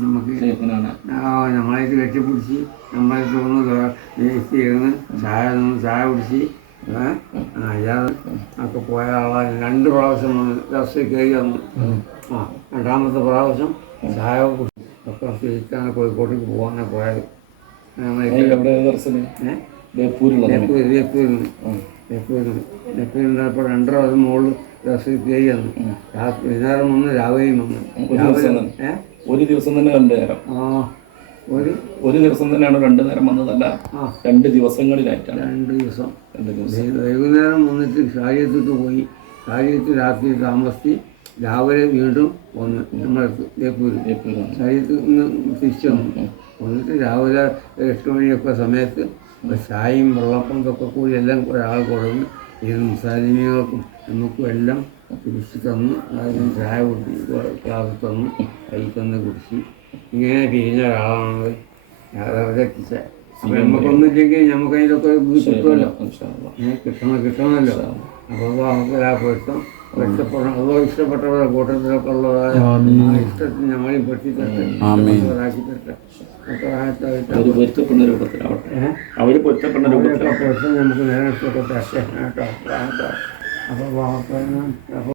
നമുക്ക് നമ്മളായിട്ട് കെട്ടിപ്പിടിച്ച് നമ്മളെ തോന്നുന്നു ചായ കുടിച്ച് അല്ലാതെ ഒക്കെ പോയ ആളാണ്. 2 പ്രാവശ്യം വന്ന് ബസ്സിൽ കയറി വന്നു. രണ്ടാമത്തെ പ്രാവശ്യം ചായ ഒക്കെ സ്വീകരിച്ചാണ് കോഴിക്കോട്ടേക്ക് പോകാനാണ് പോയത്. നെപ്പൂരിപ്പോൾ 2 പ്രാവശ്യം മുകളിൽ ബസ്സിൽ കയറി വന്നു. വൈകുന്നേരം വന്ന് രാവിലെയും വന്നു. ഒരു ദിവസം തന്നെ 2 നേരം. ഒരു ദിവസം തന്നെയാണ് 2 നേരം വന്നതല്ല, 2 ദിവസങ്ങളിലായിട്ടാണ്. 2 ദിവസം വൈകുന്നേരം വന്നിട്ട് കാര്യത്തേക്ക് പോയി. കാര്യത്തിൽ രാത്രി താമസിച്ച് രാവിലെ വീണ്ടും വന്ന് നമ്മളെ ബേപ്പൂര് കാര്യത്തിൽ നിന്ന് തിരിച്ചു വന്നിട്ട് രാവിലെ 8 മണിയൊക്കെ സമയത്ത് ചായയും വെള്ളപ്പം ഇതൊക്കെ കൂടി എല്ലാം ഒരാൾ കൊടുന്ന് ഇത് മുസാലിമികൾക്കും നമുക്കും എല്ലാം കുടിച്ച് തന്നു. അതിന് ചായ കുടിച്ച് ക്ലാസ് തന്നു, കഴിക്കുന്ന കുടിച്ച് ഇങ്ങനെ പിരിഞ്ഞ ഒരാളാണത്. അതൊക്കെ അപ്പം നമുക്കൊന്നുമില്ലെങ്കിൽ നമുക്ക് അതിലൊക്കെ കിട്ടുമല്ലോ, കിട്ടണമല്ലോ. അപ്പോൾ നമുക്ക് ആ പൊരുത്തം പൊരുത്തപ്പെടണം. അതോ ഇഷ്ടപ്പെട്ടവരുടെ കൂട്ടത്തിലൊക്കെ ഉള്ളതായ ഇഷ്ടത്തിന് നമ്മളീ പെട്ടിട്ടെ പൊരുത്തം നമുക്ക് നിലനിർത്തിയൊക്കെ തരട്ടെ കേട്ടോ. അപ്പോൾ